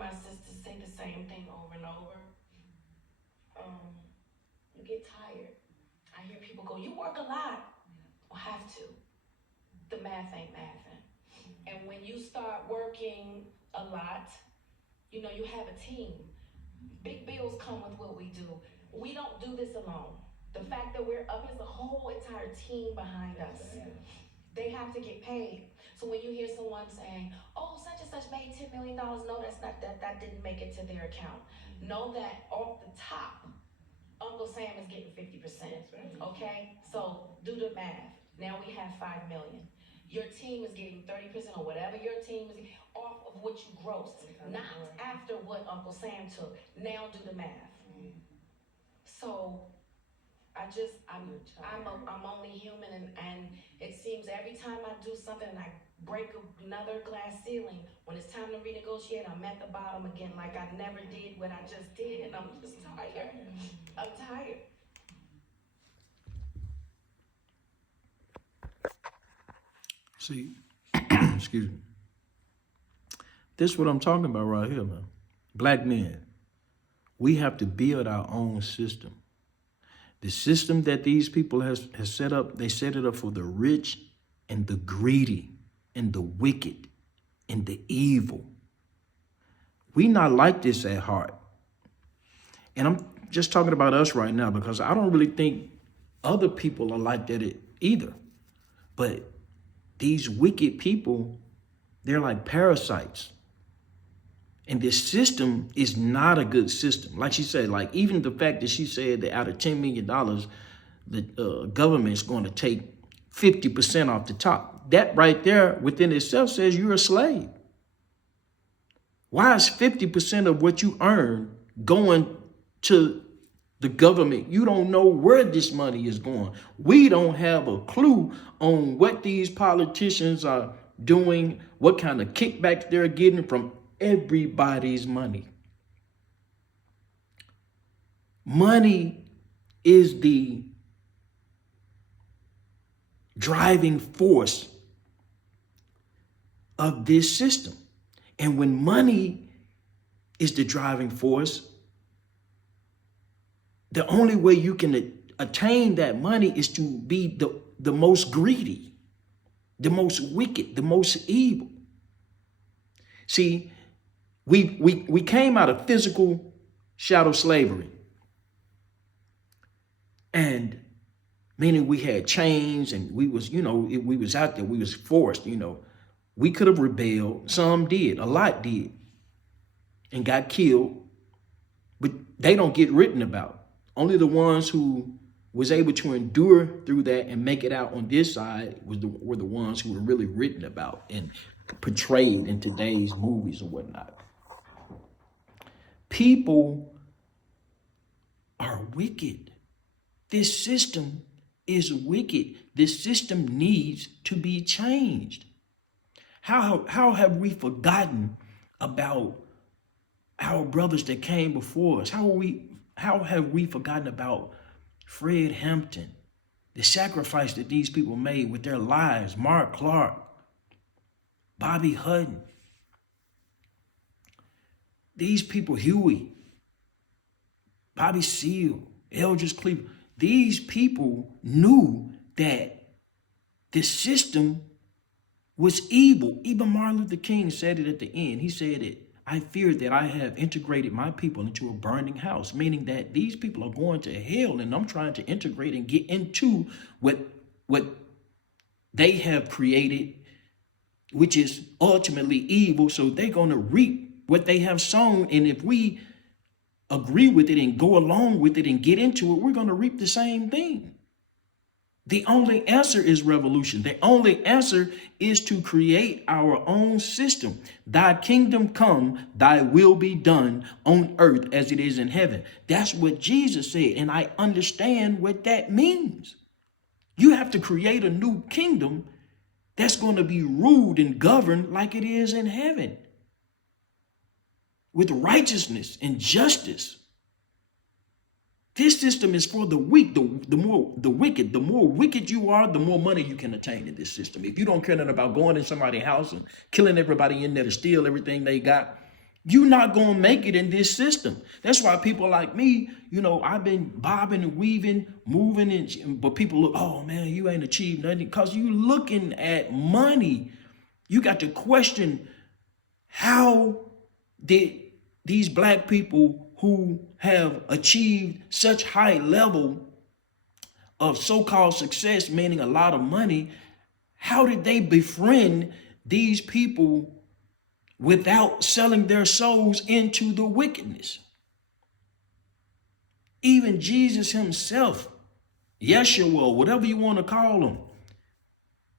my sisters say the same thing over and over. You get tired. I hear people go, you work a lot. Well, have to. The math ain't mathing. And when you start working a lot, you know, you have a team. Big bills come with what we do. We don't do this alone. The fact that we're up is a whole entire team behind us. They have to get paid. So when you hear someone saying, oh, such and such made $10 million, no, that's not that didn't make it to their account. Know that off the top, Uncle Sam is getting 50%. Okay? So do the math. Now we have 5 million. Your team is getting 30% or whatever your team is off of what you grossed, not after what Uncle Sam took. Now do the math. So I'm only human, and it seems every time I do something and I break another glass ceiling, when it's time to renegotiate, I'm at the bottom again, like I never did what I just did, and I'm just tired. I'm tired. See, excuse me. This is what I'm talking about right here, man. Black men, we have to build our own system. The system that these people has set up, they set it up for the rich and the greedy and the wicked and the evil. We not like this at heart. And I'm just talking about us right now because I don't really think other people are like that either. But these wicked people, they're like parasites. And this system is not a good system. Like she said, like even the fact that she said that out of $10 million, the government is going to take 50% off the top. That right there within itself says you're a slave. Why is 50% of what you earn going to the government? You don't know where this money is going. We don't have a clue on what these politicians are doing, what kind of kickbacks they're getting from everybody's money. Money is the driving force of this system. And when money is the driving force, the only way you can attain that money is to be the most greedy, the most wicked, the most evil. See, we came out of physical chattel slavery. And meaning we had chains and we was, we was out there, we was forced, We could have rebelled. Some did, a lot did, and got killed. But they don't get written about. Only the ones who was able to endure through that and make it out on this side were the ones who were really written about and portrayed in today's movies and whatnot. People are wicked. This system is wicked. This system needs to be changed. How have we forgotten about our brothers that came before us? How have we forgotten about Fred Hampton, the sacrifice that these people made with their lives? Mark Clark, Bobby Hutton, these people, Huey, Bobby Seale, Eldridge Cleveland, these people knew that the system was evil. Even Martin Luther King said it at the end. He said it, I fear that I have integrated my people into a burning house, meaning that these people are going to hell and I'm trying to integrate and get into what they have created, which is ultimately evil. So they're going to reap what they have sown. And if we agree with it and go along with it and get into it, we're going to reap the same thing. The only answer is revolution. The only answer is to create our own system. Thy kingdom come, thy will be done on earth as it is in heaven. That's what Jesus said. And I understand what that means. You have to create a new kingdom that's going to be ruled and governed like it is in heaven, with righteousness and justice. This system is for the weak, the more wicked you are, the more money you can attain in this system. If you don't care nothing about going in somebody's house and killing everybody in there to steal everything they got, You're not going to make it in this system. That's why people like me, I've been bobbing and weaving, moving, but people look, oh man, you ain't achieved nothing because you looking at money. You got to question, how did these black people who have achieved such high level of so-called success, meaning a lot of money, how did they befriend these people without selling their souls into the wickedness? Even Jesus himself, Yeshua, whatever you want to call him,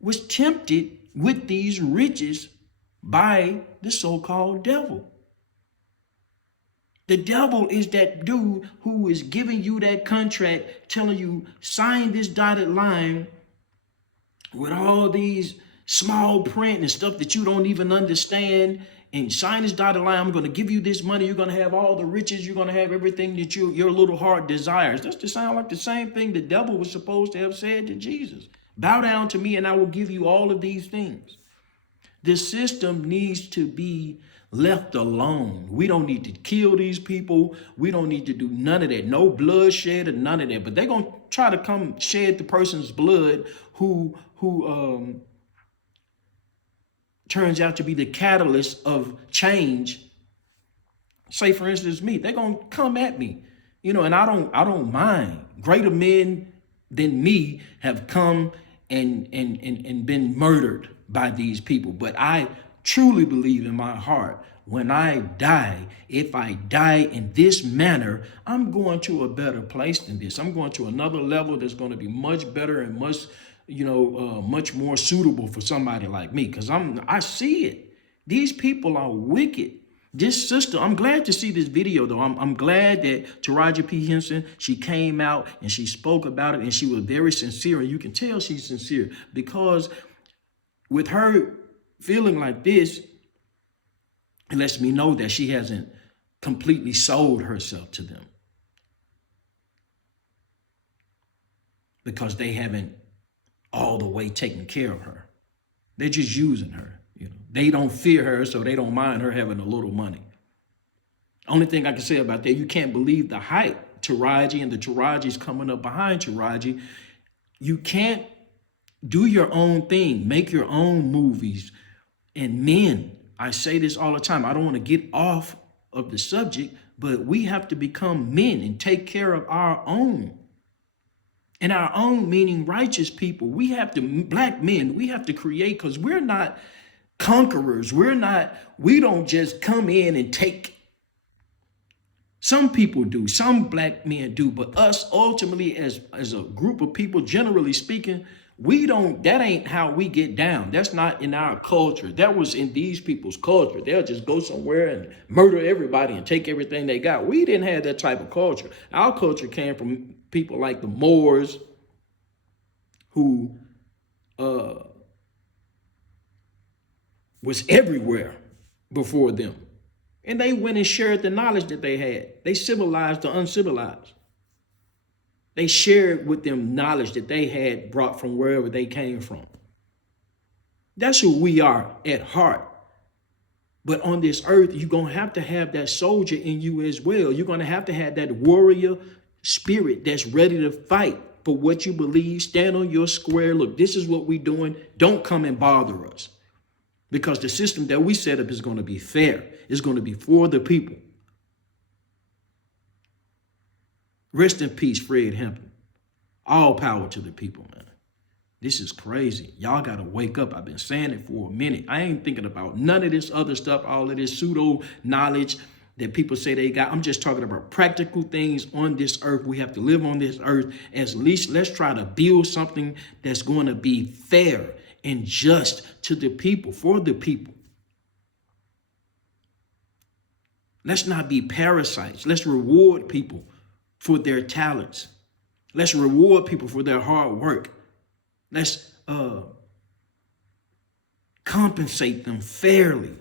was tempted with these riches by the so-called devil. The devil is that dude who is giving you that contract, telling you, sign this dotted line with all these small print and stuff that you don't even understand, and sign this dotted line. I'm going to give you this money. You're going to have all the riches. You're going to have everything that your little heart desires. That's to sound like the same thing the devil was supposed to have said to Jesus. Bow down to me and I will give you all of these things. The system needs to be left alone. We don't need to kill these people. We don't need to do none of that. No bloodshed or none of that. But they're going to try to come shed the person's blood who turns out to be the catalyst of change. Say, for instance, me. They're going to come at me, and I don't mind. Greater men than me have come and been murdered by these people. But I truly believe in my heart, when I die, if I die in this manner, I'm going to a better place than this. I'm going to another level that's going to be much better and much more suitable for somebody like me, because I see it. These people are wicked. This sister, I'm glad to see this video though. I'm glad that Taraji P. Henson, she came out and she spoke about it, and she was very sincere, and you can tell she's sincere, because with her feeling like this, it lets me know that she hasn't completely sold herself to them, because they haven't all the way taken care of her. They're just using her. They don't fear her, so they don't mind her having a little money. Only thing I can say about that, you can't believe the hype. Taraji and the Tarajis coming up behind Taraji. You can't do your own thing, make your own movies. And men, I say this all the time, I don't want to get off of the subject, but we have to become men and take care of our own. And our own meaning righteous people. We have to, black men, we have to create, because we're not conquerors. We don't just come in and take. Some people do, some black men do, but us ultimately as a group of people, generally speaking, that ain't how we get down. That's not in our culture. That was in these people's culture. They'll just go somewhere and murder everybody and take everything they got. We didn't have that type of culture. Our culture came from people like the Moors, who was everywhere before them. And they went and shared the knowledge that they had. They civilized the uncivilized. They shared with them knowledge that they had brought from wherever they came from. That's who we are at heart. But on this earth, you're going to have that soldier in you as well. You're going to have that warrior spirit that's ready to fight for what you believe. Stand on your square. Look, this is what we're doing. Don't come and bother us. Because the system that we set up is going to be fair. It's going to be for the people. Rest in peace, Fred Hampton. All power to the people, man. This is crazy. Y'all got to wake up. I've been saying it for a minute. I ain't thinking about none of this other stuff, all of this pseudo knowledge that people say they got. I'm just talking about practical things on this earth. We have to live on this earth. At least let's try to build something that's going to be fair and just to the people, for the people. Let's not be parasites. Let's reward people for their talents. Let's reward people for their hard work. Let's compensate them fairly.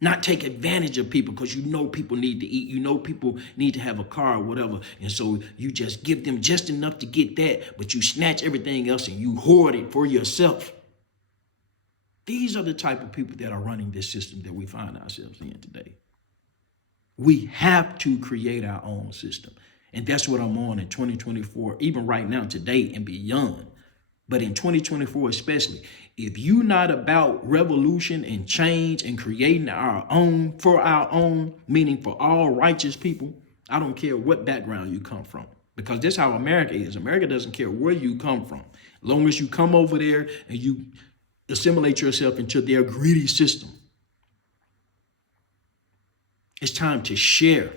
Not take advantage of people because people need to eat. People need to have a car or whatever. And so you just give them just enough to get that, but you snatch everything else and you hoard it for yourself. These are the type of people that are running this system that we find ourselves in today. We have to create our own system. And that's what I'm on in 2024, even right now, today and beyond. But in 2024 especially, if you're not about revolution and change and creating our own, for our own, meaning for all righteous people, I don't care what background you come from. Because this is how America is. America doesn't care where you come from. As long as you come over there and you assimilate yourself into their greedy system. It's time to share.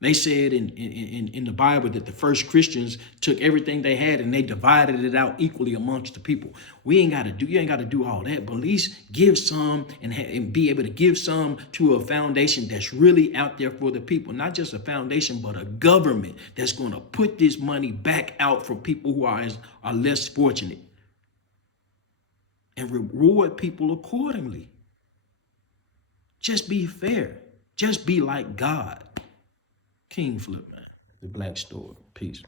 They said in the Bible that the first Christians took everything they had and they divided it out equally amongst the people. You ain't got to do all that, but at least give some and be able to give some to a foundation that's really out there for the people. Not just a foundation, but a government that's going to put this money back out for people who are less fortunate and reward people accordingly. Just be fair. Just be like God. King Flip, man. The Black Story. Peace.